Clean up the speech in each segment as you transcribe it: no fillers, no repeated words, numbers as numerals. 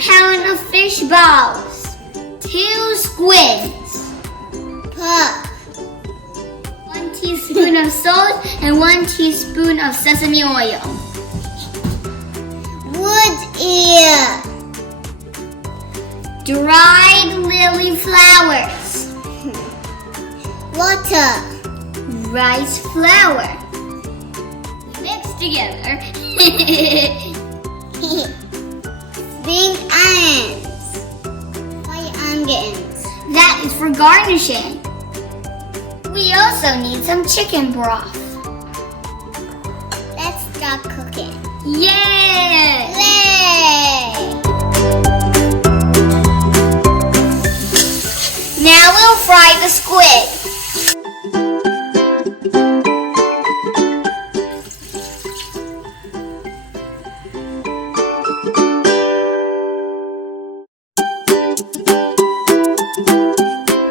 pound of fish balls, 2 squids, Puff. 1 teaspoon of salt, and 1 teaspoon of sesame oil. Wood ear. Dried lily flowers. Water. Rice flour. Mix together. Spring onions. White onions. That is for garnishing. We also need some chicken broth. Let's start cooking. Yay! Yay! Now we'll fry the squid.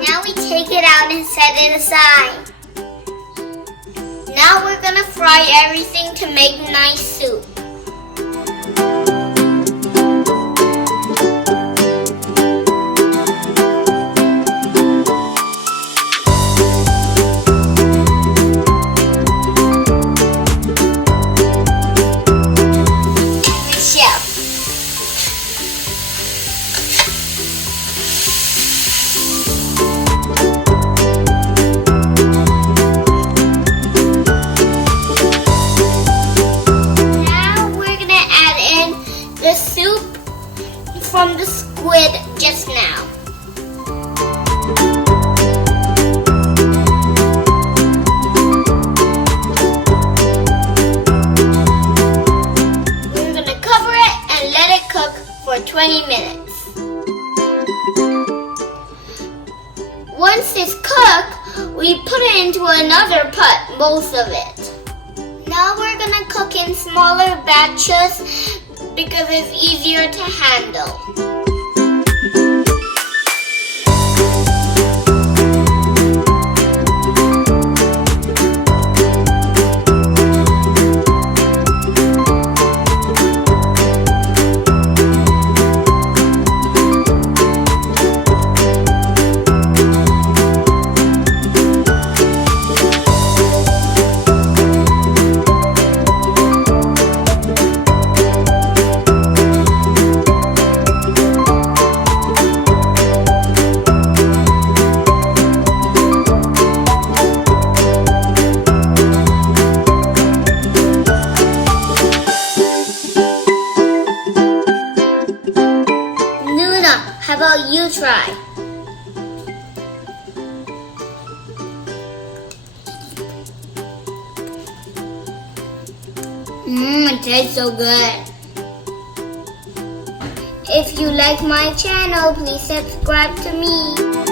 Now we take it out and set it aside. Now we're gonna fry everything to make nice soup. The soup from the squid just now. We're gonna cover it and let it cook for 20 minutes. Once it's cooked, we put it into another pot, most of it. Now we're gonna cook in smaller batches because it's easier to handle. How about you try? It tastes so good. If you like my channel, please subscribe to me.